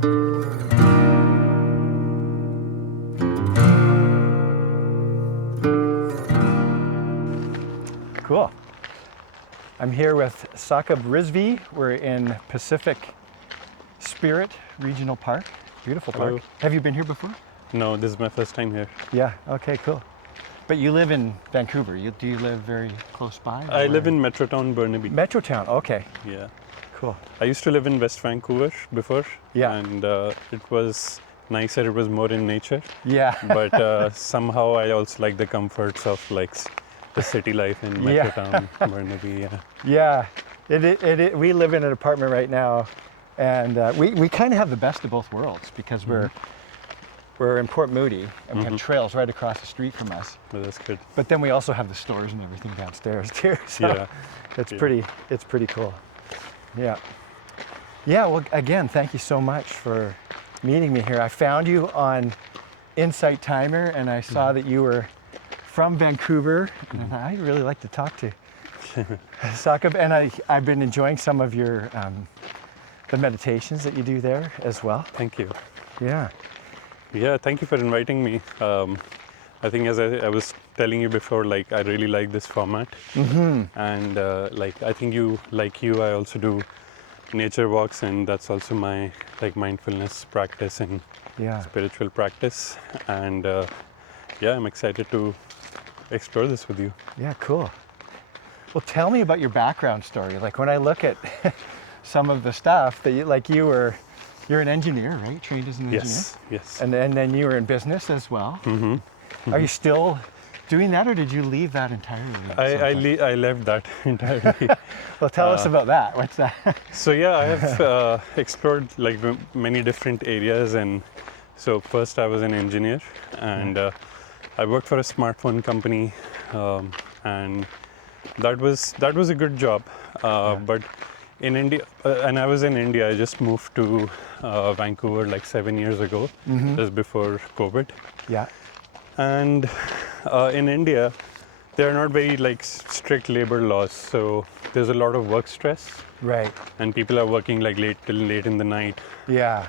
Cool. I'm here with Saqib Rizvi. We're in Pacific Spirit Regional Park. Beautiful park. Hello. Have you been here before? No, this is my first time here. Yeah, okay, cool. But you live in Vancouver. Do you live very close by? I live in Metrotown, Burnaby. Metrotown, okay. Yeah. Cool. I used to live in West Vancouver before. Yeah. And it was nicer, it was more in nature. Yeah. But somehow I also like the comforts of like the city life in Yeah. Metrotown, Burnaby. Yeah. We live in an apartment right now, and we kind of have the best of both worlds because we're in Port Moody, and we have trails right across the street from us. Well, that's good. But then we also have the stores and everything downstairs too. So Yeah. it's pretty cool. Yeah. Yeah, well, again, thank you so much for meeting me here. I found you on Insight Timer, and I saw that you were from Vancouver, and I thought, I'd really like to talk to Saqib, and I've been enjoying some of your the meditations that you do there as well. Thank you. Yeah. Yeah, thank you for inviting me. I think as I was telling you before, like I really like this format. And like I think I also do nature walks, and that's also my like mindfulness practice and Yeah. spiritual practice. And yeah, I'm excited to explore this with you. Yeah, cool. Well, tell me about your background story. Like when I look at some of the stuff that you're an engineer, right? Trained as an engineer. Yes. And then you were in business as well. Are you still doing that, or did you leave that entirely? I left that entirely. Well, tell us about that. What's that? So yeah, I have explored like many different areas, and so first I was an engineer, and I worked for a smartphone company, and that was a good job. But in India, and I was in India. I just moved to Vancouver like 7 years ago, just before COVID. Yeah. And in India, there are not very like strict labor laws, so there's a lot of work stress, Right. and people are working like till late in the night. Yeah.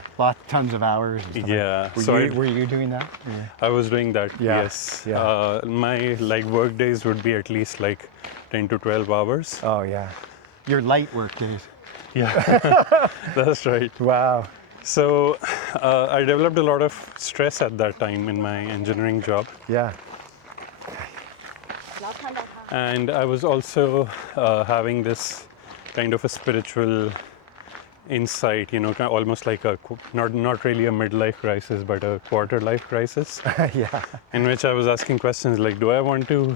Tons of hours. And stuff Yeah. Like that. So Were you doing that? Yeah. I was doing that. Yeah, Yes. yeah. My like work days would be at least like 10 to 12 hours. Oh yeah. Your light work days. Yeah. That's right. Wow. So I developed a lot of stress at that time in my engineering job. Yeah. And I was also having this kind of a spiritual insight, almost like not really a midlife crisis, but a quarter life crisis, Yeah. in which I was asking questions like, do I want to,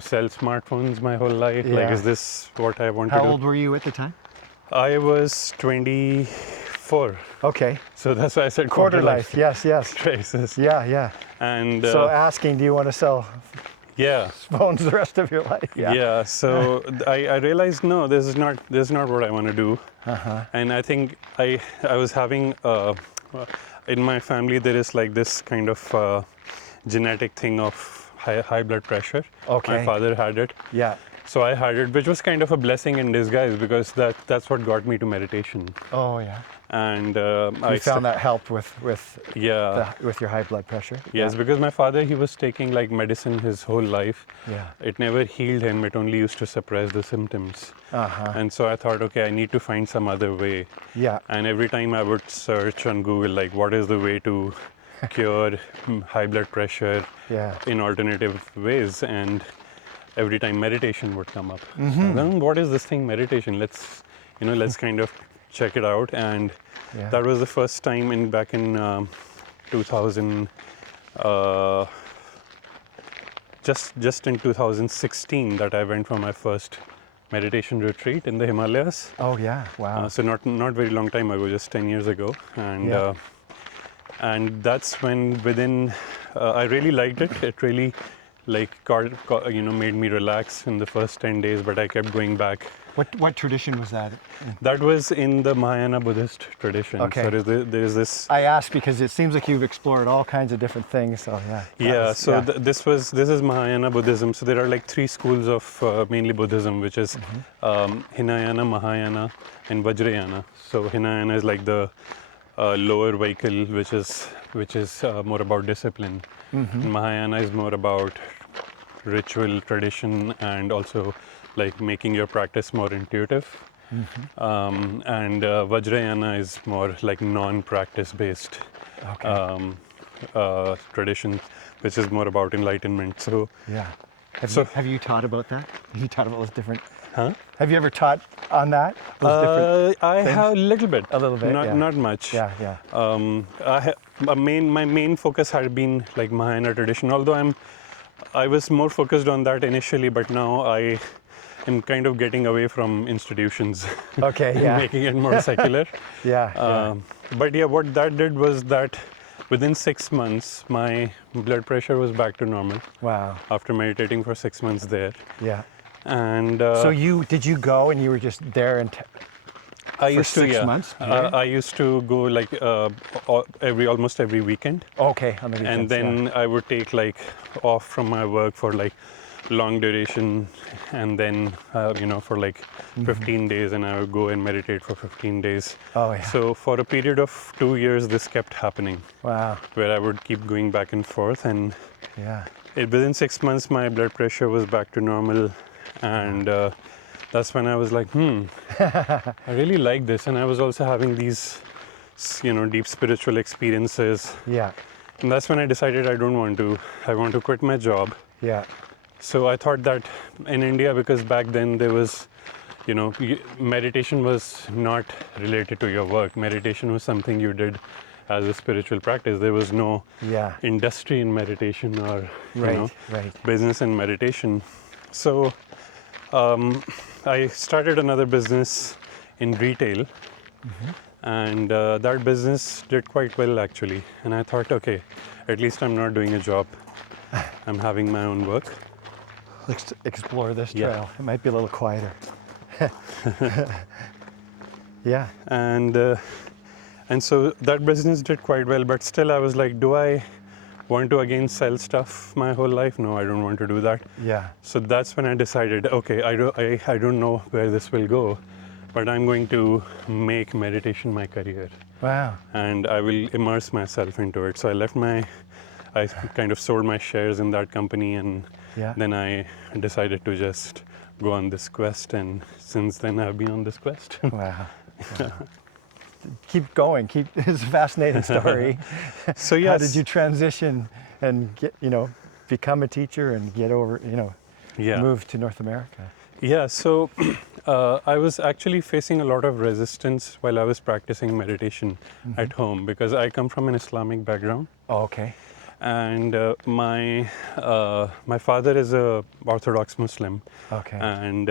sell smartphones my whole life? Like, Yeah. is this what I want How to do? old were you at the time? I was 24. Okay. So that's why I said Quarter life. Yes. Yes. crisis. Yeah. Yeah. And So asking, do you want to sell yeah. phones the rest of your life? Yeah. So I realized no, this is not what I want to do. And I think I was having in my family there is like this kind of genetic thing of high blood pressure. Okay. My father had it. Yeah. So I had it, which was kind of a blessing in disguise because that's what got me to meditation. Oh yeah. And I found that helped with yeah. with your high blood pressure. Yes, because my father, he was taking like medicine his whole life. Yeah. It never healed him. It only used to suppress the symptoms. And so I thought, okay, I need to find some other way. Yeah. And every time I would search on Google, like, what is the way to cure high blood pressure Yeah. in alternative ways? And every time meditation would come up. So then what is this thing, meditation? Let's kind of check it out. And Yeah. that was the first time back in 2000, just in 2016 that I went for my first meditation retreat in the Himalayas. Oh yeah. Wow. So not very long time ago, just 10 years ago. And Yeah. and that's when I really liked it. It really made me relax in the first 10 days, but I kept going back. What tradition was that? That was in the Mahayana Buddhist tradition. Okay. So there is this. I asked because it seems like you've explored all kinds of different things. So yeah. This is Mahayana Buddhism. So there are like 3 schools of mainly Buddhism, which is Hinayana, Mahayana, and Vajrayana. So Hinayana is like the lower vehicle, which is more about discipline. Mahayana is more about ritual, tradition, and also like making your practice more intuitive. And Vajrayana is more like non-practice based Okay. tradition, which is more about enlightenment. So, Yeah. So- Have you taught about that? Have you taught about those different? huh? Have you ever taught on that? Those different. I things? have a little bit, A little bit, not yeah. not much. Yeah. My main focus had been like Mahayana tradition. Although I was more focused on that initially, but now I am kind of getting away from institutions Okay. and Yeah. making it more secular. Yeah. But yeah, what that did was that within 6 months, my blood pressure was back to normal Wow. after meditating for 6 months there. Yeah. And So did you go and you were just there and I for used to, 6 yeah. months? Period? I used to go like almost every weekend, Okay, on the weekends. and then I would take like off from my work for like long duration, and then for like 15 days, and I would go and meditate for 15 days. Oh, yeah. So for a period of 2 years, this kept happening, Wow. where I would keep going back and forth, and Yeah. within 6 months, my blood pressure was back to normal, and that's when I was like, I really like this. And I was also having these, deep spiritual experiences. Yeah. And that's when I decided I want to quit my job. Yeah. So I thought that in India, because back then there was, meditation was not related to your work. Meditation was something you did as a spiritual practice. There was no Yeah. industry in meditation or, Right. business in meditation. So I started another business in retail, and that business did quite well actually. And I thought, okay, at least I'm not doing a job. I'm having my own work. Let's explore this Yeah. trail. It might be a little quieter. Yeah. And so that business did quite well, but still I was like, do I want to again sell stuff my whole life? No, I don't want to do that. Yeah. So that's when I decided, okay, I don't know where this will go, but I'm going to make meditation my career, Wow. and I will immerse myself into it. So I kind of sold my shares in that company, and Yeah. then I decided to just go on this quest, and since then I've been on this quest. Wow. Keep going. It's a fascinating story. So yes, How did you transition and get, become a teacher and get over, yeah. move to North America? Yeah, so I was actually facing a lot of resistance while I was practicing meditation at home, because I come from an Islamic background, Oh, okay. and my father is a Orthodox Muslim, Okay. and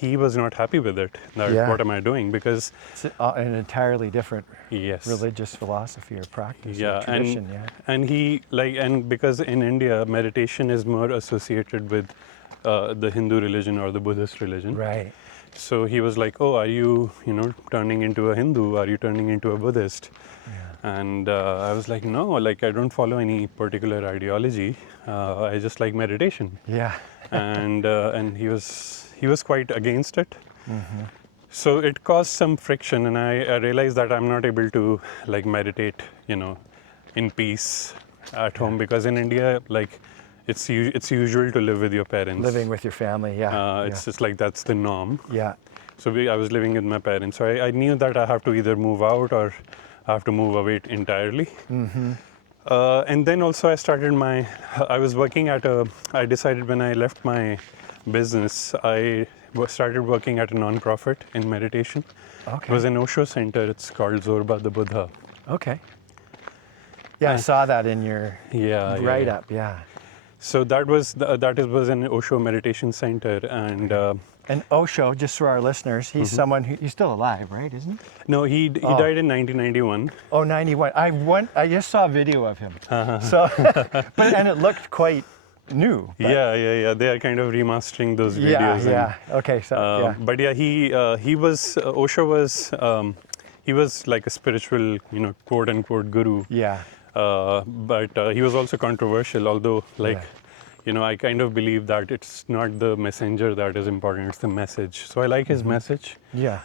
he was not happy with it. That Yeah. what am I doing? Because It's an entirely different yes, religious philosophy or practice or yeah, tradition. and because in India meditation is more associated with the Hindu religion or the Buddhist religion. Right. So he was like, "Oh, are you, turning into a Hindu? Are you turning into a Buddhist?" Yeah. And I was like, "No, like I don't follow any particular ideology. I just like meditation." Yeah. And he was quite against it. So it caused some friction, and I realized that I'm not able to like meditate, in peace at home, because in India, like it's usual to live with your parents. Living with your family. Yeah. It's just like that's the norm. Yeah. So I was living with my parents. So I knew that I have to either move out or I have to move away entirely. And then also I was working I decided when I left my business, I started working at a non-profit in meditation. It Okay. was an Osho center. It's called Zorba the Buddha. Okay. Yeah, I saw that in your Yeah. write-up. Yeah. So that was an Osho meditation center, and Osho, just for our listeners, he's someone he's still alive, right? Isn't he? no, he died in 1991. Oh, 91. I just saw a video of him. So, and it looked quite new. but- Yeah. They are kind of remastering those videos. Yeah. Okay. So yeah. But yeah, he was Osho was he was like a spiritual, quote unquote guru. Yeah. But he was also controversial, although I kind of believe that it's not the messenger that is important, it's the message. So I like his message. Yeah.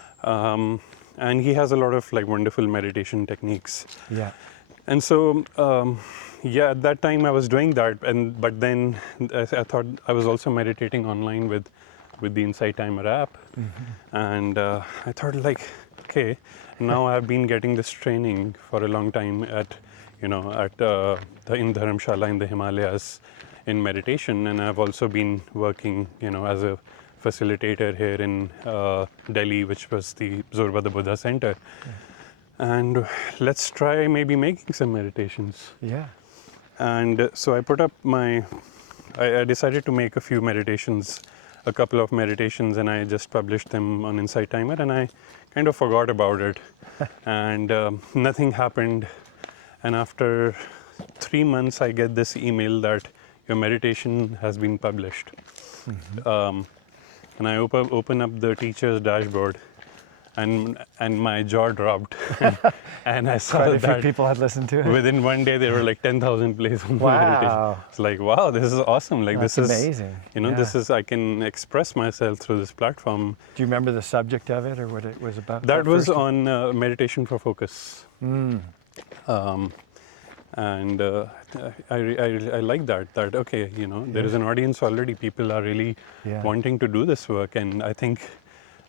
and he has a lot of like wonderful meditation techniques. Yeah. And so, yeah, at that time I was doing that, but then I thought I was also meditating online with the Insight Timer app, and I thought like, okay, now I've been getting this training for a long time at in Dharamshala in the Himalayas in meditation, and I've also been working as a facilitator here in Delhi, which was the Zorba the Buddha Center. And let's try maybe making some meditations. Yeah. And so I put up I decided to make a couple of meditations, and I just published them on Insight Timer, and I kind of forgot about it. And nothing happened. And after 3 months, I get this email that your meditation has been published. And I open up the teacher's dashboard, and my jaw dropped. And I saw Quite a few that people had listened to it. within one day there were like 10,000 plays on the meditation. Wow. It's like, wow, this is awesome. Like That's this is amazing. this is, I can express myself through this platform. Do you remember the subject of it or what it was about? That was first? on meditation for focus. And I like that okay, there is an audience already. People are really wanting to do this work, and I think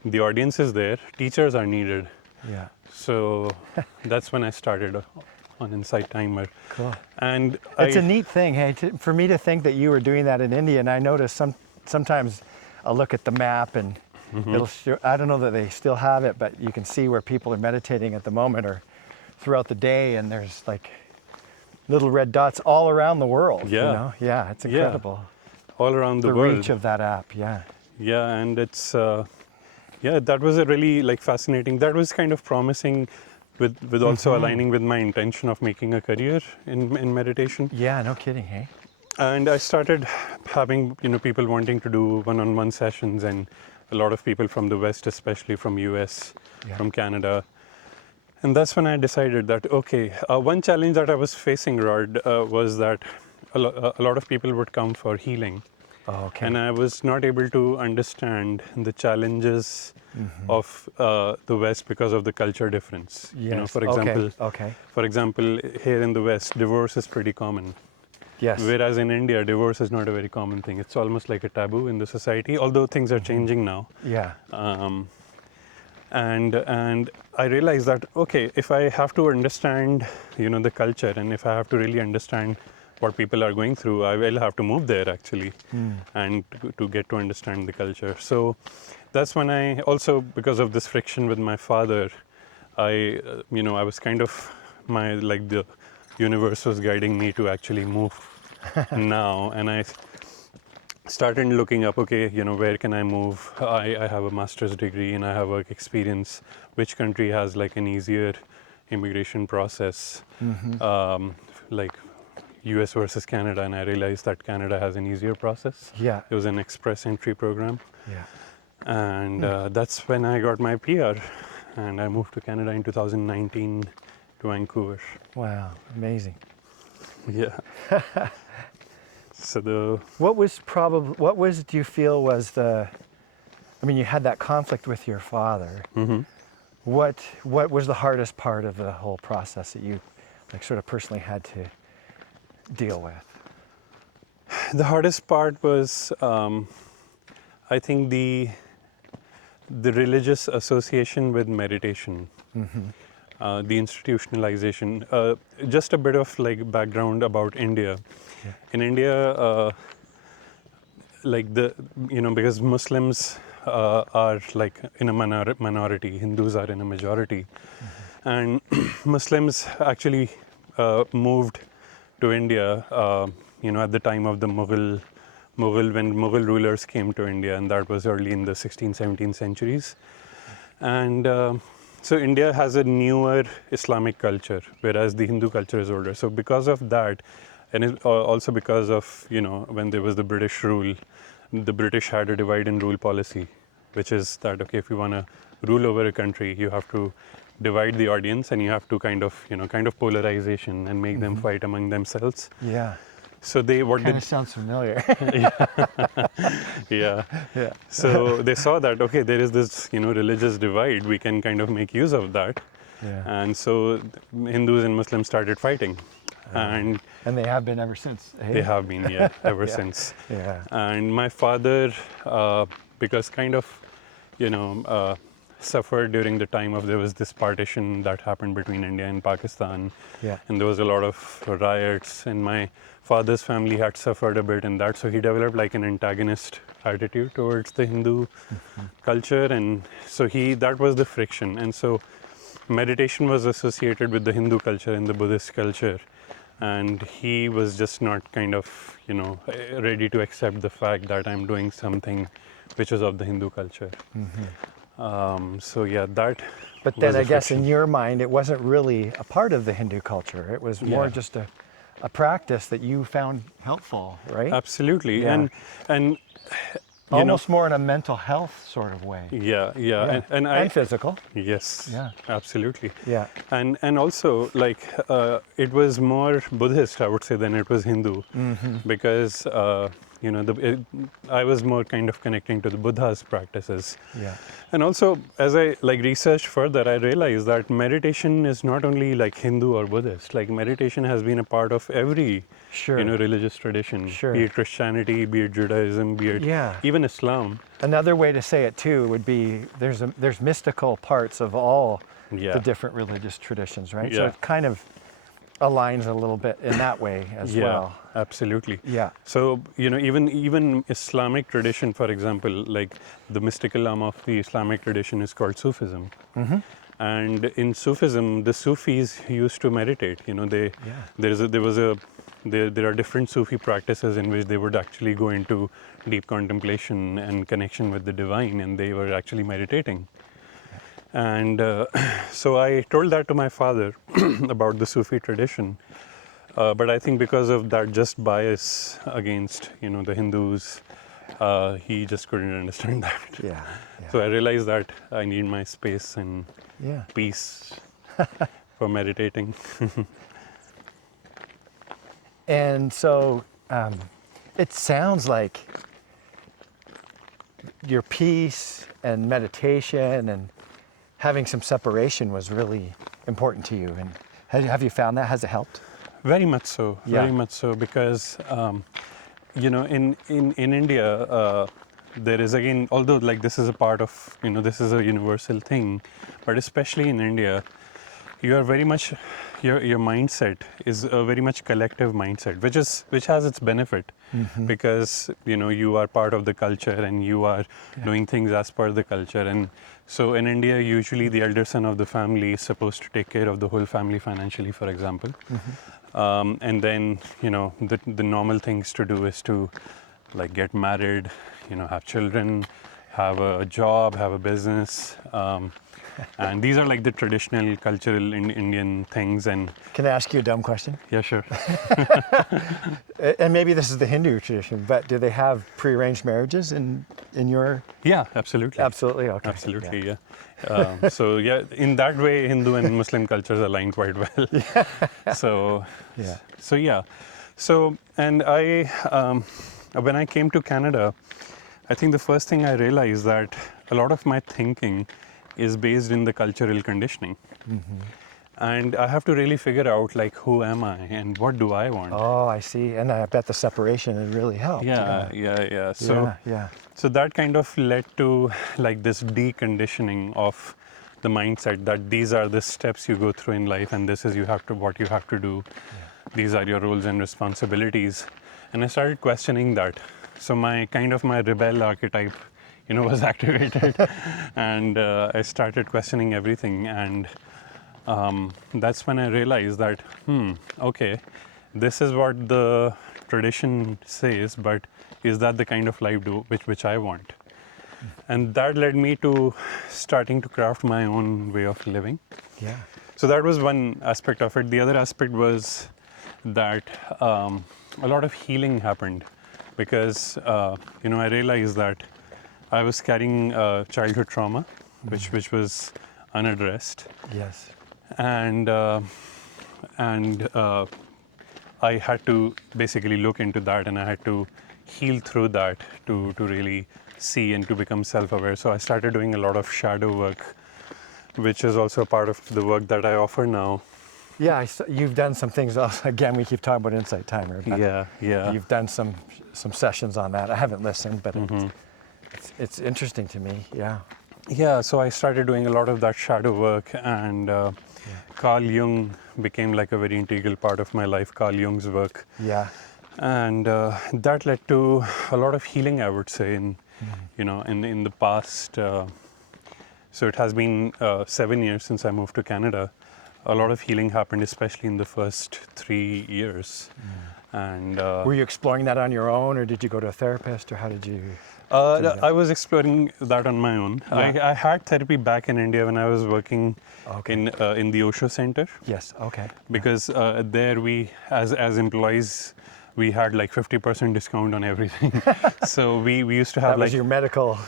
the audience is there. Teachers are needed. Yeah. So that's when I started on Insight Timer. Cool. And It's a neat thing, hey, for me to think that you were doing that in India, and I notice sometimes I'll look at the map and it'll show, I don't know that they still have it, but you can see where people are meditating at the moment or throughout the day, and there's like little red dots all around the world. Yeah. Yeah, it's incredible. all around the The world. reach of that app, yeah. Yeah, and it's that was a really like fascinating. That was kind of promising, with also aligning with my intention of making a career in meditation. Yeah, no kidding, hey? And I started having people wanting to do one-on-one sessions, and a lot of people from the West, especially from US, from Canada. And that's when I decided that, okay, one challenge that I was facing, Rod, was that a lot of people would come for healing. Oh, okay. And I was not able to understand the challenges of the West because of the culture difference. Yes. For example, Okay. for example, here in the West, divorce is pretty common. Yes. Whereas in India, divorce is not a very common thing. It's almost like a taboo in the society, although things are changing now. Yeah. And I realized that, okay, if I have to understand, the culture, and if I have to really understand what people are going through, I will have to move there actually, and to get to understand the culture. So that's when I also, because of this friction with my father, I was kind of the universe was guiding me to actually move now, and I started looking up, okay, where can I move? I have a master's degree and I have work experience. Which country has like an easier immigration process? Like US versus Canada, and I realized that Canada has an easier process. Yeah. It was an express entry program. Yeah. And that's when I got my PR, and I moved to Canada in 2019 to Vancouver. Wow, amazing. Yeah. So What do you feel was you had that conflict with your father. What was the hardest part of the whole process that you sort of personally had to deal with? the hardest part was, I think, the religious association with meditation. The institutionalization. Just a bit of background about India. Yeah. In India, because Muslims are in a minority, Hindus are in a majority, and Muslims actually moved to India, at the time of the Mughal when Mughal rulers came to India, and that was early in the 16th, 17th centuries, and. So India has a newer Islamic culture, whereas the Hindu culture is older. So because of that, and also because of, when there was the British rule, the British had a divide and rule policy, which is that, okay, if you want to rule over a country, you have to divide the audience, and you have to kind of polarization and make them fight among themselves. Yeah. So they what Kind they of sounds familiar. yeah. Yeah. So they saw that, okay, there is this, religious divide. We can kind of make use of that. Yeah. And so Hindus and Muslims started fighting. And And they have been ever since. they Hey? have been, yeah, ever Yeah. since. Yeah. And my father, because kind of, you know, suffered during the time of there was this partition that happened between India and Pakistan. Yeah. And there was a lot of riots, and my father's family had suffered a bit in that. So he developed like an antagonist attitude towards the Hindu culture. And so that was the friction. And so meditation was associated with the Hindu culture and the Buddhist culture. And he was just not kind of, ready to accept the fact that I'm doing something which is of the Hindu culture. So yeah, that. But was then the I guess friction. in your mind, it wasn't really a part of the Hindu culture. It was more Yeah. just a practice that you found helpful, right? Absolutely, Yeah. and Almost more in a mental health sort of way. yeah, Yeah. and physical. yes, Yeah. absolutely, Yeah. and also like it was more Buddhist, I would say, than it was Hindu, because I was more kind of connecting to the Buddha's practices. Yeah. And also, as I researched further, I realized that meditation is not only like Hindu or Buddhist. Like meditation has been a part of every, Sure. religious tradition, Sure. be it Christianity, be it Judaism, be it Yeah. even Islam. Another way to say it too would be there's mystical parts of all Yeah. the different religious traditions, right? So Yeah. it kind of aligns a little bit in that way as Yeah, well. absolutely. Yeah. So even Islamic tradition, for example, like the mystical arm of the Islamic tradition is called Sufism. And in Sufism, the Sufis used to meditate. There are different Sufi practices in which they would actually go into deep contemplation and connection with the divine, and they were actually meditating. And so I told that to my father about the Sufi tradition. But I think because of that just bias against, the Hindus, he just couldn't understand that. Yeah. So I realized that I need my space and Yeah. peace for meditating. And so it sounds like your peace and meditation and having some separation was really important to you. And have you found that? Has it helped? Very much so. Yeah. Very much so, because in India, there is, again, although like this is a part of, this is a universal thing, but especially in India, you are very much, your mindset is a very much collective mindset, which has its benefit, because you are part of the culture and you are doing things as per the culture. And so in India, usually the elder son of the family is supposed to take care of the whole family financially, for example. And then the normal things to do is to like get married, have children, have a job, have a business. And these are like the traditional cultural Indian things. And Can I ask you a dumb question? yeah, sure. And maybe this is the Hindu tradition, but do they have prearranged marriages in your? Yeah, absolutely. Absolutely. Okay. Absolutely, yeah. So yeah, in that way, Hindu and Muslim cultures align quite well. So Yeah. So yeah, and I, when I came to Canada, I think the first thing I realized that a lot of my thinking is based in the cultural conditioning. And I have to really figure out like who am I and what do I want. Oh, I see. And I bet the separation has really helped. Yeah. So that kind of led to like this deconditioning of the mindset that these are the steps you go through in life, and this is what you have to do. These are your roles and responsibilities. And I started questioning that. So my rebel archetype, was activated, and I started questioning everything. And that's when I realized that, okay, this is what the tradition says, but is that the kind of life which I want? And that led me to starting to craft my own way of living. Yeah. So that was one aspect of it. The other aspect was that a lot of healing happened, because I realized that I was carrying childhood trauma, which was unaddressed. Yes. And I had to basically look into that, and I had to heal through that to really see and to become self-aware. So I started doing a lot of shadow work, which is also part of the work that I offer now. Yeah, you've done some things. Again, we keep talking about Insight Timer. But Yeah. You've done some sessions on that. I haven't listened, but it's interesting to me. Yeah. Yeah, so I started doing a lot of that shadow work, and Carl Jung became like a very integral part of my life, Carl Jung's work. Yeah. And that led to a lot of healing, I would say, in the past. So it has been 7 years since I moved to Canada. A lot of healing happened, especially in the first 3 years. And were you exploring that on your own, or did you go to a therapist, or how did you? I was exploring that on my own. Yeah. I had therapy back in India when I was working in the Osho Center. Yes. Okay. Because there we, as employees, we had like 50% discount on everything. So we used to have That was your medical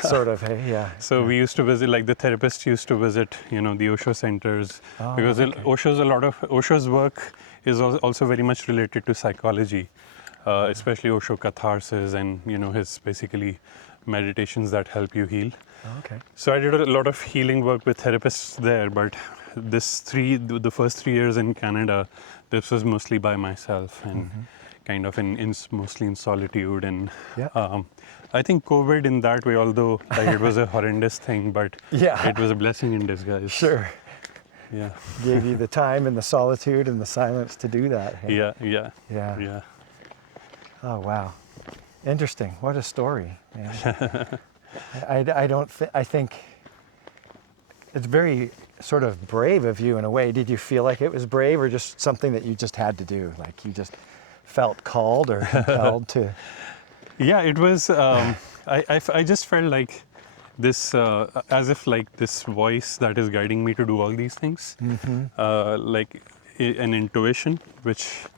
sort of, hey? Yeah. So we used to visit, like the therapists used to visit, the Osho centers, because Osho's work is also very much related to psychology, especially Osho catharsis and, his basically meditations that help you heal. Okay. So I did a lot of healing work with therapists there, but the first 3 years in Canada, this was mostly by myself and kind of mostly in solitude. And I think COVID in that way, although like, it was a horrendous thing, but it was a blessing in disguise. Sure. Yeah. Gave you the time and the solitude and the silence to do that. Hey? Yeah. Oh, wow. Interesting. What a story, man. I think it's very sort of brave of you in a way. Did you feel like it was brave, or just something that you just had to do? Like you just felt called or compelled to? Yeah, it was, I just felt like this, as if like this voice that is guiding me to do all these things, like an intuition, which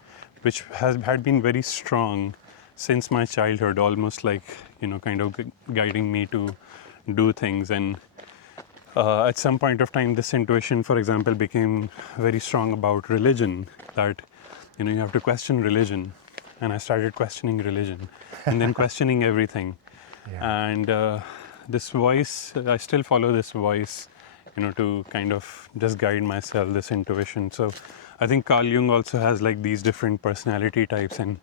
had been very strong since my childhood, almost like, kind of guiding me to do things. And at some point of time, this intuition, for example, became very strong about religion, that, you have to question religion. And I started questioning religion and then questioning everything. Yeah. And this voice, I still follow this voice, to kind of just guide myself, this intuition. So I think Carl Jung also has like these different personality types and,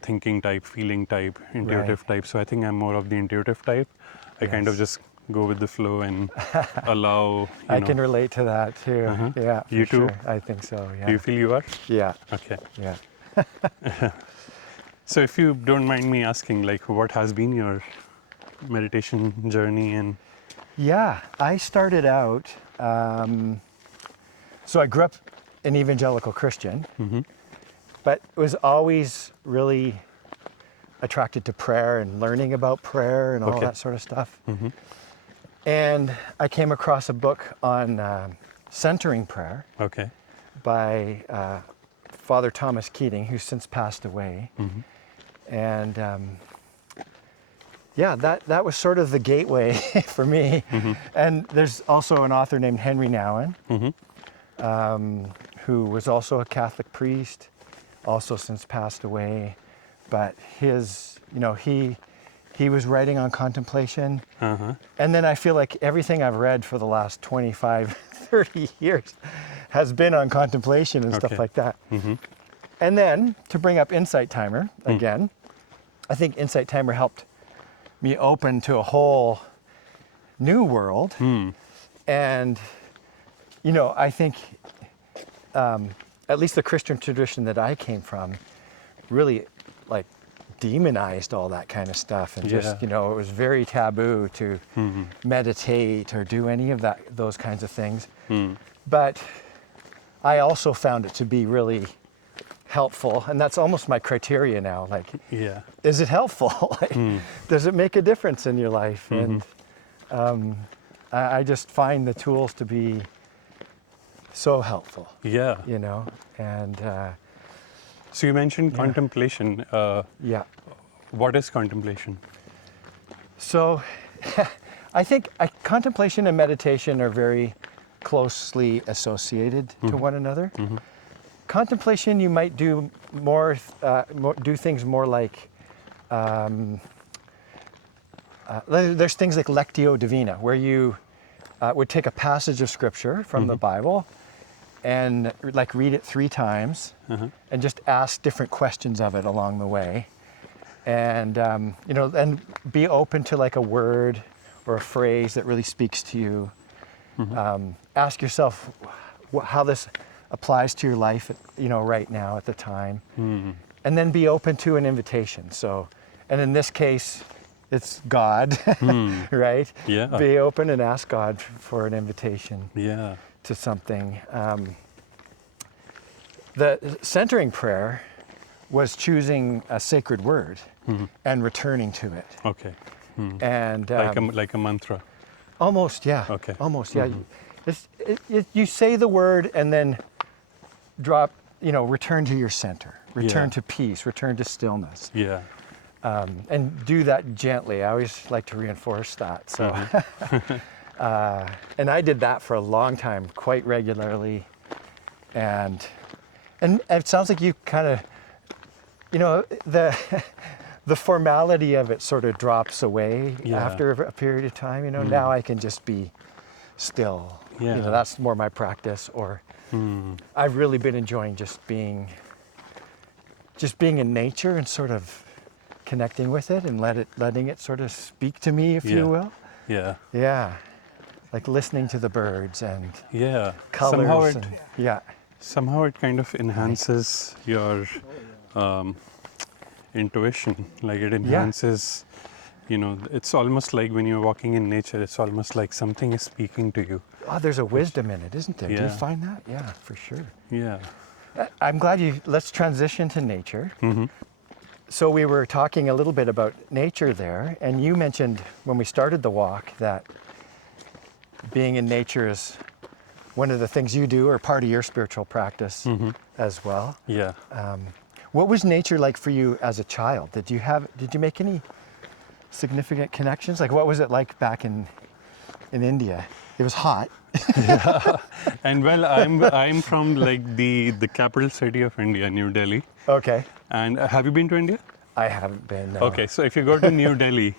thinking type, feeling type, intuitive type. So I think I'm more of the intuitive type. I kind of just go with the flow and allow. I can relate to that too. Yeah, you too? Sure. I think so. Yeah. Do you feel you are? Yeah. Okay. Yeah. So if you don't mind me asking, like, what has been your meditation journey? And yeah, I started out. So I grew up an evangelical Christian, but was always really attracted to prayer and learning about prayer and all that sort of stuff. And I came across a book on centering prayer by Father Thomas Keating, who's since passed away. And that was sort of the gateway for me. And there's also an author named Henry Nouwen, who was also a Catholic priest, also since passed away. But his, he was writing on contemplation. And then I feel like everything I've read for the last 25, 30 years has been on contemplation and stuff like that. And then to bring up Insight Timer again, I think Insight Timer helped me open to a whole new world. And, I think at least the Christian tradition that I came from really like demonized all that kind of stuff, and just, it was very taboo to meditate or do any of those kinds of things. But I also found it to be really helpful, and that's almost my criteria now. Like, is it helpful? Does it make a difference in your life? And I just find the tools to be so helpful. And so you mentioned contemplation. What is contemplation? So I think contemplation and meditation are very closely associated to one another. contemplation, you might do do things more like, there's things like Lectio Divina, where you would take a passage of scripture from the Bible and like read it 3 times and just ask different questions of it along the way. And, and be open to like a word or a phrase that really speaks to you. Ask yourself how this applies to your life, right now at the time. And then be open to an invitation. So, and in this case, it's God, right? Yeah. Be open and ask God for an invitation to something. The centering prayer was choosing a sacred word and returning to it. Okay. And Like a mantra. almost, yeah. Okay. Almost, yeah. You say the word and then drop, return to your center, return to peace, return to stillness. Yeah. And do that gently. I always like to reinforce that. So, and I did that for a long time, quite regularly. And it sounds like you kind of, the formality of it sort of drops away after a period of time. Now I can just be still. Yeah. That's more my practice. Or I've really been enjoying just being in nature and sort of connecting with it and letting it sort of speak to me, if you will. Yeah. Yeah. Like listening to the birds and Somehow colors. somehow it kind of enhances your intuition. Like it enhances, it's almost like when you're walking in nature, it's almost like something is speaking to you. Oh, there's a wisdom in it, isn't there? Do you Yeah. find that? Yeah, for sure. Yeah. I'm glad let's transition to nature. So we were talking a little bit about nature there, and you mentioned when we started the walk that being in nature is one of the things you do or part of your spiritual practice as well. Yeah. What was nature like for you as a child? Did you make any significant connections? Like what was it like back in India? It was hot. And well, I'm from like the capital city of India, New Delhi. Okay. And have you been to India? I haven't been. No. Okay, so if you go to New Delhi,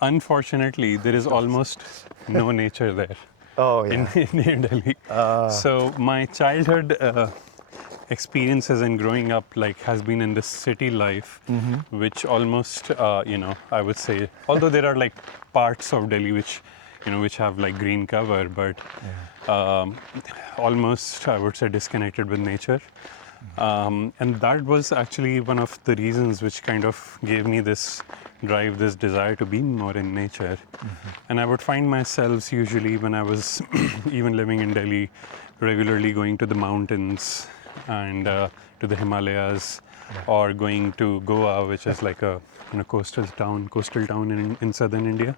unfortunately, there is almost no nature there Oh yeah. in New Delhi. So my childhood experiences and growing up has been in this city life, which almost, I would say, although there are parts of Delhi which have green cover, but almost, I would say, disconnected with nature. And that was actually one of the reasons which kind of gave me this drive, this desire to be more in nature. And I would find myself usually when I was even living in Delhi, regularly going to the mountains and to the Himalayas, or going to Goa, which is like a coastal town in southern India.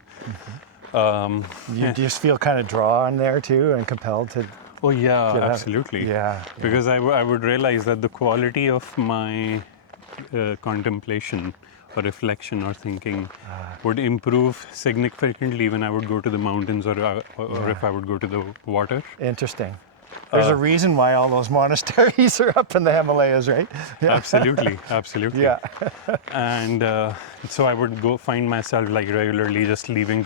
You just feel kind of drawn there too and compelled to. Oh yeah, get out. absolutely. Yeah. Because I would realize that the quality of my contemplation or reflection or thinking would improve significantly when I would go to the mountains or if I would go to the water. Interesting. There's a reason why all those monasteries are up in the Himalayas, right? Yeah. Absolutely. Yeah. And so I would go find myself regularly just leaving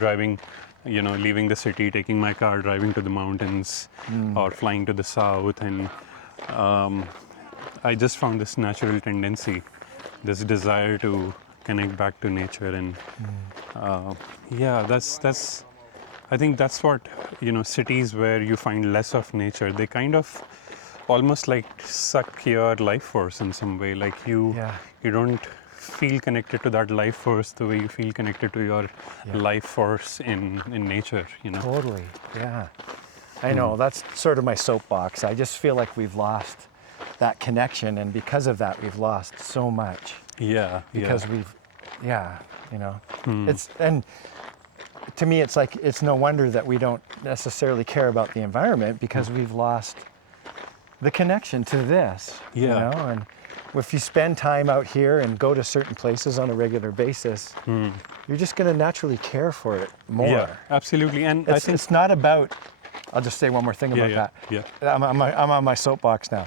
the city, taking my car, driving to the mountains or flying to the south. And I just found this natural tendency, this desire to connect back to nature. And that's I think that's what, cities where you find less of nature, they kind of almost suck your life force in some way. You don't feel connected to that life force the way you feel connected to your life force in nature, Totally. Yeah. I know. That's sort of my soapbox. I just feel like we've lost that connection, and because of that, we've lost so much. Yeah. Because it's, and to me, it's no wonder that we don't necessarily care about the environment, because we've lost the connection to this. And if you spend time out here and go to certain places on a regular basis, you're just going to naturally care for it more. Yeah, absolutely. And it's not about I'll just say one more thing about that. Yeah. I'm on my soapbox now.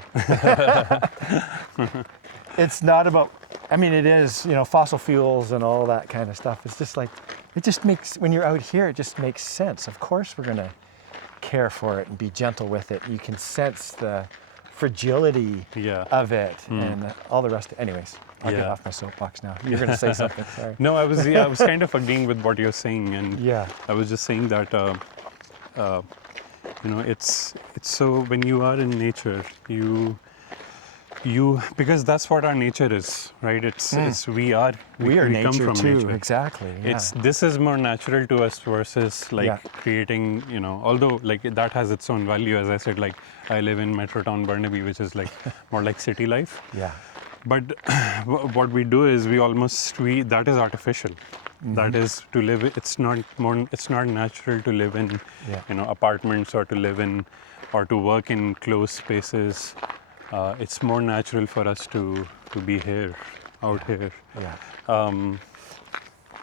It's not about, I mean, it is, fossil fuels and all that kind of stuff. It's just like, it just makes, when you're out here, it just makes sense. Of course, we're going to care for it and be gentle with it. You can sense the fragility of it and all the rest. Anyways, I'll get off my soapbox now. You're going to say something, sorry. No, I was kind of agreeing with what you're saying, and I was just saying that it's so when you are in nature, you because that's what our nature is, right? We are nature come from too, nature. exactly. Yeah. This is more natural to us versus creating, although like that has its own value. As I said, like I live in Metrotown Burnaby, which is like more like city life. Yeah. But what we do is that is artificial. That is to live. It's not natural to live in, apartments or to live in, or to work in closed spaces. It's more natural for us to be here, out here. Yeah.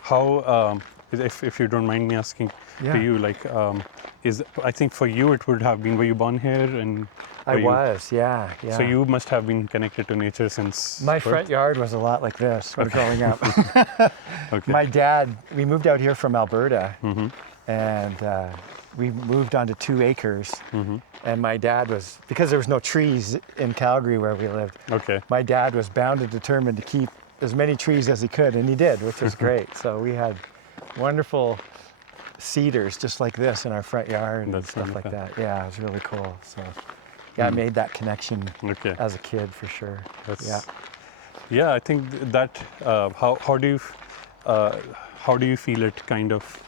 How, if you don't mind me asking, to you, like, I think for you it would have been, were you born here? And I was, yeah. So you must have been connected to nature since my birth? front yard was a lot like this when growing up. Okay. My dad, we moved out here from Alberta, and we moved onto 2 acres. And my dad was, because there was no trees in Calgary where we lived, my dad was bound and determined to keep as many trees as he could, and he did, which was great. So we had wonderful cedars just like this in our front yard and stuff like that. Yeah, it was really cool. So I made that connection as a kid for sure. Yeah, I think that how do you feel it kind of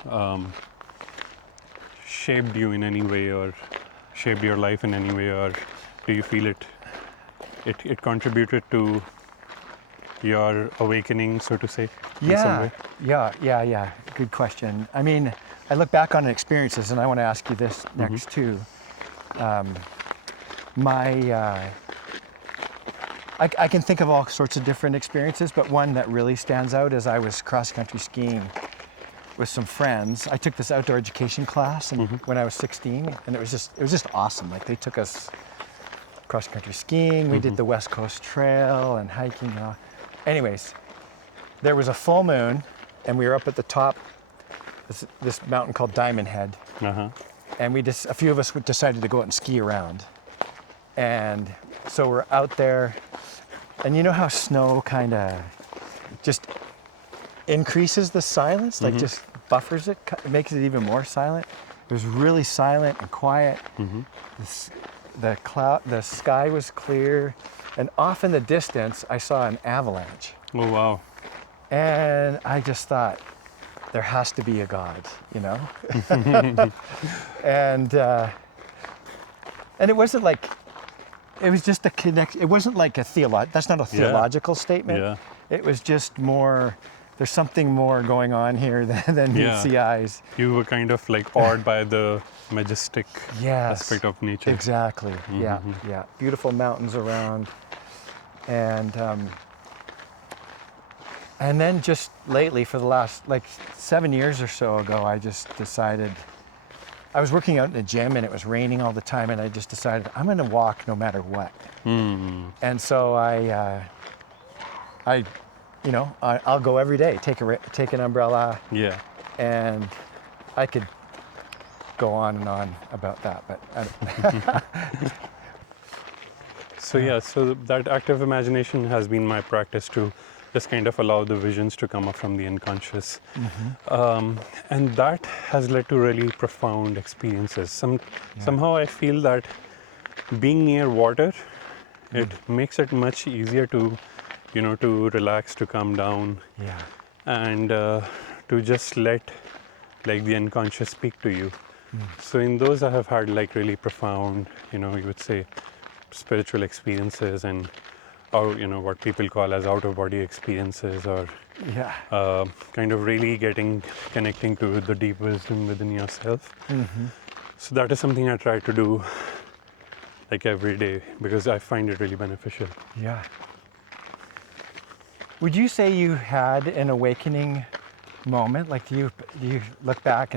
shaped you in any way, or shaped your life in any way, or do you feel it contributed to your awakening, so to say, in some way? Yeah. Good question. I mean, I look back on experiences, and I want to ask you this next too. I can think of all sorts of different experiences, but one that really stands out is I was cross-country skiing with some friends. I took this outdoor education class when I was 16, and it was just awesome. Like, they took us cross-country skiing. We did the West Coast Trail and hiking. Anyways, there was a full moon, and we were up at the top this mountain called Diamond Head, and a few of us decided to go out and ski around. And so we're out there, and you know how snow kind of just increases the silence, like just buffers it, makes it even more silent. It was really silent and quiet. The sky was clear, and off in the distance, I saw an avalanche. Oh, wow. And I just thought, there has to be a God, and it wasn't like, it was just a connect. It wasn't like that's not a theological statement. Yeah. It was just more, there's something more going on here than meets the eyes. You were kind of like awed by the majestic aspect of nature. Exactly. Yeah. Beautiful mountains around. And then just lately, for the last 7 years or so ago, I just decided, I was working out in the gym and it was raining all the time, and I just decided I'm going to walk no matter what. And so I'll go every day, take an umbrella. Yeah. And I could go on and on about that, but So that active imagination has been my practice to just kind of allow the visions to come up from the unconscious. And that has led to really profound experiences. Somehow I feel that being near water, it makes it much easier to, to relax, to calm down, and to just let the unconscious speak to you. So in those I have had really profound, you would say, spiritual experiences, or what people call as out-of-body experiences, or kind of really connecting to the deep wisdom within yourself. So that is something I try to do every day, because I find it really beneficial. Yeah. Would you say you had an awakening moment? Do you look back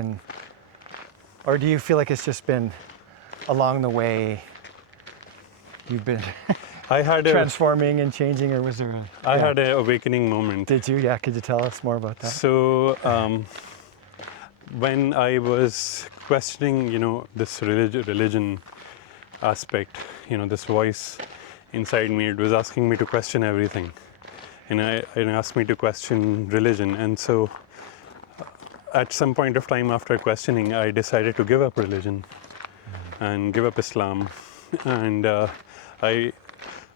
Or do you feel like it's just been along the way you've been I had transforming and changing, or was there I had an awakening moment. Did you? Yeah, could you tell us more about that? So when I was questioning, this religion aspect, this voice inside me, it was asking me to question everything, and it asked me to question religion. And so at some point of time after questioning, I decided to give up religion and give up Islam. And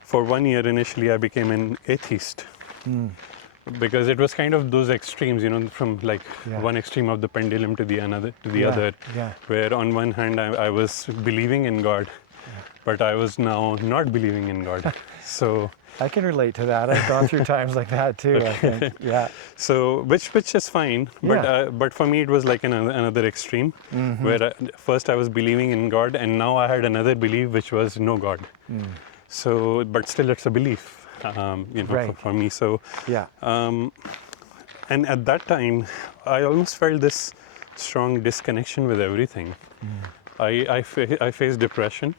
for 1 year initially, I became an atheist. Because it was kind of those extremes, from like one extreme of the pendulum to the other, where on one hand I was believing in God, but I was now not believing in God. So I can relate to that. I've gone through times like that too. I think. Yeah. So which is fine, but for me it was like another extreme, where first I was believing in God, and now I had another belief which was no God. So, but still it's a belief. For me. So, and at that time, I almost felt this strong disconnection with everything. I faced depression.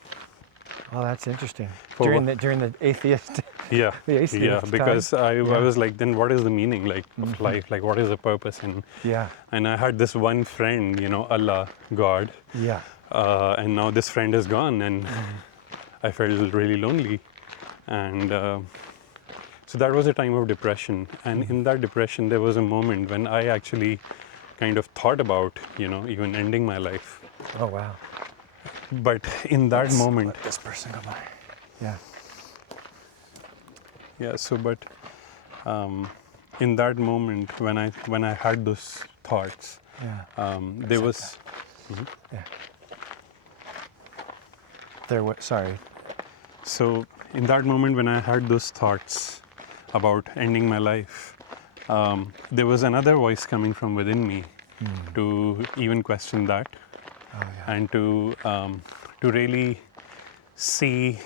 Oh, that's interesting. During the atheist. Yeah, the atheist because I was like, then what is the meaning of life? Like, what is the purpose? And I had this one friend, Allah, God. Yeah. And now this friend is gone, and I felt really lonely, and. So that was a time of depression, and in that depression there was a moment when I actually kind of thought about, even ending my life. Oh wow. But in that moment, let this person go by. Yeah. Yeah, so but in that moment when I had those thoughts, there was sorry. So in that moment when I had those thoughts about ending my life, there was another voice coming from within me to even question that, and to really see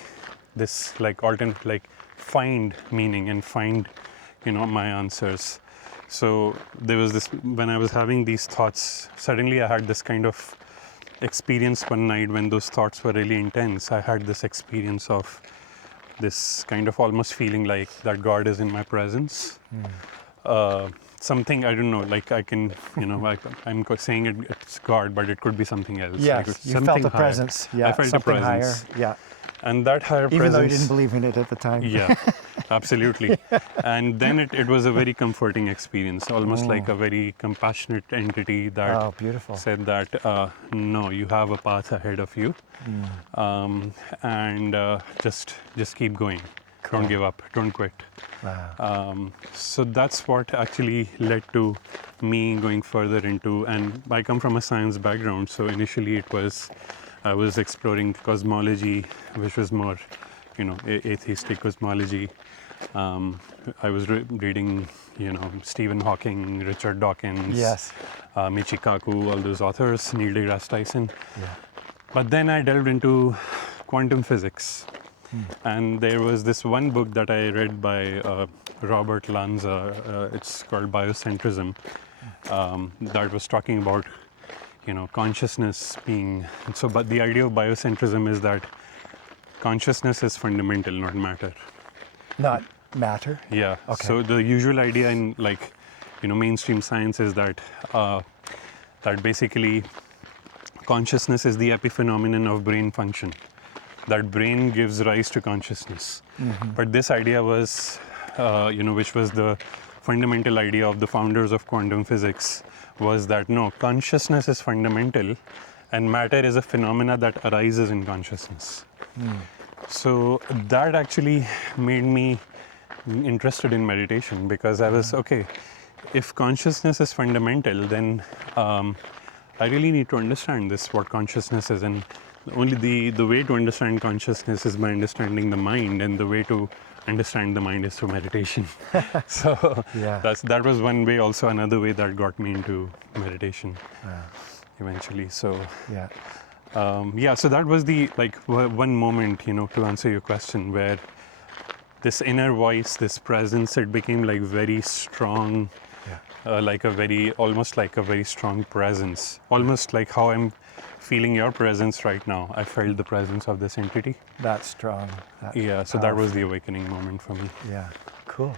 this like alternate, like find meaning and find my answers. So there was this, when I was having these thoughts, suddenly I had this kind of experience one night when those thoughts were really intense. I had this experience of this kind of almost feeling like that God is in my presence. Something, I don't know, like I can, I'm saying it's God, but it could be something else. Yes, like you something felt a higher. presence. Yeah, I felt something a presence. higher. Yeah. And that higher presence. Even though you didn't believe in it at the time. Yeah, absolutely. And then it was a very comforting experience, almost like a very compassionate entity that said that, no, you have a path ahead of you, and just keep going. Cool. Don't give up. Don't quit. Wow. So that's what actually led to me going further into, and I come from a science background, so initially I was exploring cosmology, which was more, atheistic cosmology. I was reading, Stephen Hawking, Richard Dawkins, Michio Kaku, all those authors, Neil deGrasse Tyson. Yeah. But then I delved into quantum physics. And there was this one book that I read by Robert Lanza, it's called Biocentrism, that was talking about, consciousness being, but the idea of biocentrism is that consciousness is fundamental, not matter. Not matter? Yeah. Okay. So the usual idea in mainstream science is that that basically consciousness is the epiphenomenon of brain function. That brain gives rise to consciousness. But this idea was, which was the fundamental idea of the founders of quantum physics, was that no, consciousness is fundamental and matter is a phenomena that arises in consciousness. So that actually made me interested in meditation, because I was, okay, if consciousness is fundamental, then I really need to understand what consciousness is, and only the way to understand consciousness is by understanding the mind, and the way to understand the mind is through meditation. So that was one way. Also another way that got me into meditation eventually. So so that was the one moment, to answer your question, where this inner voice, this presence, it became like very strong, almost like a very strong presence, almost like how I'm feeling your presence right now. I felt the presence of this entity. That's strong. That's So that was powerful. the awakening moment for me. Yeah, cool.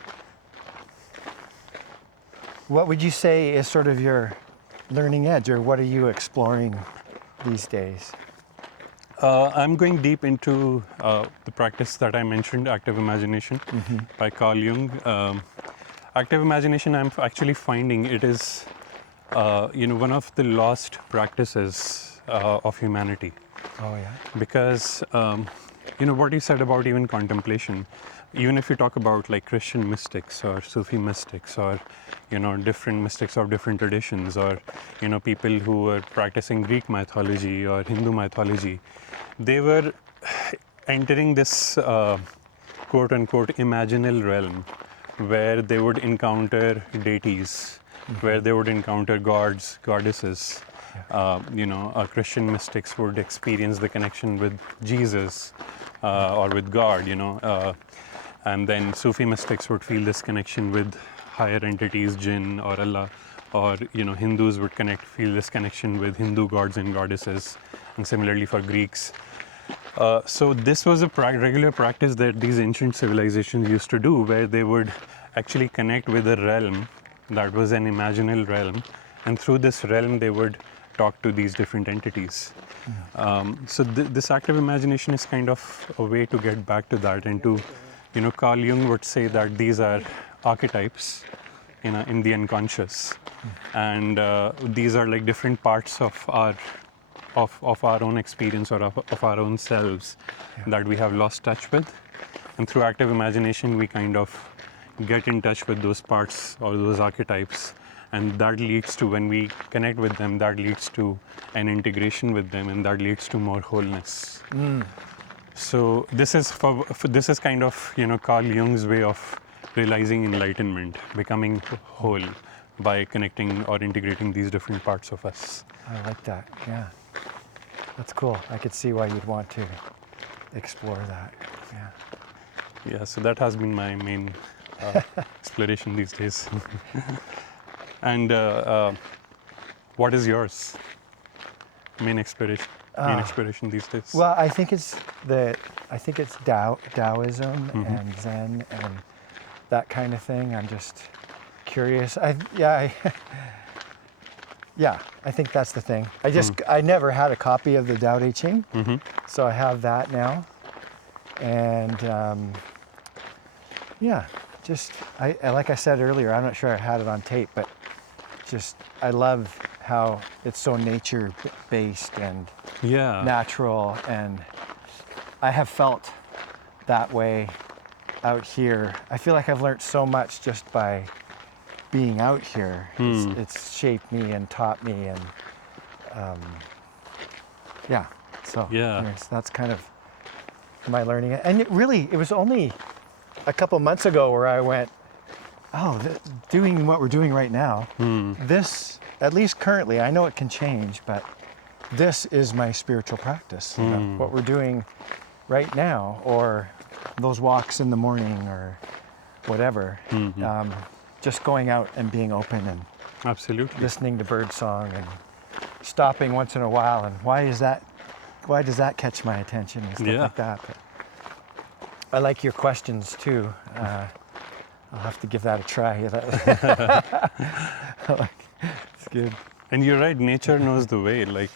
What would you say is sort of your learning edge, or what are you exploring these days? I'm going deep into the practice that I mentioned, active imagination by Carl Jung. Active imagination, I'm actually finding it is, one of the lost practices of humanity. Oh yeah. Because, what you said about even contemplation, even if you talk about like Christian mystics or Sufi mystics or, different mystics of different traditions, or, people who were practicing Greek mythology or Hindu mythology, they were entering this quote unquote imaginal realm where they would encounter deities, where they would encounter gods, goddesses. Christian mystics would experience the connection with Jesus or with God, and then Sufi mystics would feel this connection with higher entities, jinn or Allah, or Hindus would feel this connection with Hindu gods and goddesses, and similarly for Greeks. So this was a regular practice that these ancient civilizations used to do, where they would actually connect with a realm that was an imaginal realm, and through this realm they would talk to these different entities. So this active imagination is kind of a way to get back to that, and to, Carl Jung would say that these are archetypes, in the unconscious, and these are like different parts of our own experience, or of our own selves, that we have lost touch with. And through active imagination, we kind of get in touch with those parts or those archetypes. And that leads to, when we connect with them, that leads to an integration with them, and that leads to more wholeness. So this is this is kind of, Carl Jung's way of realizing enlightenment, becoming whole by connecting or integrating these different parts of us. I like that. Yeah, that's cool. I could see why you'd want to explore that. Yeah, so that has been my main exploration these days. And what is yours? Main exploration these days? Well, I think it's Taoism and Zen and that kind of thing. I'm just curious. I think that's the thing. I never had a copy of the Tao Te Ching, so I have that now. And like I said earlier, I'm not sure I had it on tape, but I love how it's so nature-based and natural, and I have felt that way out here. I feel like I've learned so much just by being out here. It's shaped me and taught me, and anyways, that's kind of my learning. And it was only a couple months ago where I went, doing what we're doing right now, this, at least currently, I know it can change, but this is my spiritual practice. What we're doing right now, or those walks in the morning, or whatever, just going out and being open, and absolutely listening to bird song, and stopping once in a while, and why does that catch my attention, and stuff like that. But I like your questions too. I'll have to give that a try. It's good. And you're right, nature knows the way. Like,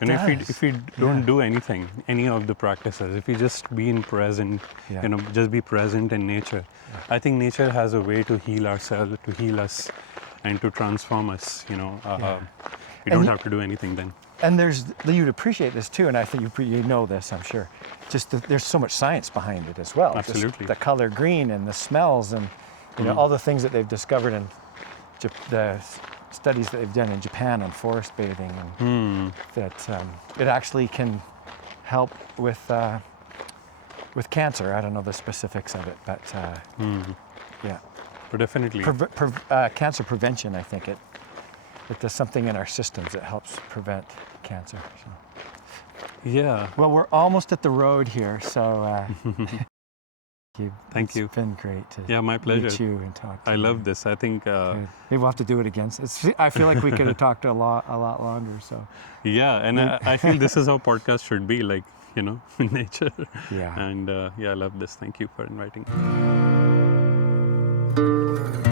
if we don't do anything, any of the practices, if we just be in present, just be present in nature, I think nature has a way to heal ourselves, to heal us, and to transform us. We don't have to do anything then. And you'd appreciate this too, and I think you know this, I'm sure. There's so much science behind it as well. Absolutely. Just the color green and the smells, and all the things that they've discovered in the studies that they've done in Japan on forest bathing, and that it actually can help with cancer. I don't know the specifics of it, but But definitely. Cancer prevention, I think it does something in our systems that helps prevent cancer. So. Yeah. Well, we're almost at the road here, so Thank you. It's been great to Yeah, my pleasure. meet you and talk to I you. love this. I think, Good. Maybe we'll have to do it again. I feel like we could have talked a lot longer. So yeah, and I feel this is how podcasts should be, like, in nature. yeah. And yeah, I love this. Thank you for inviting me.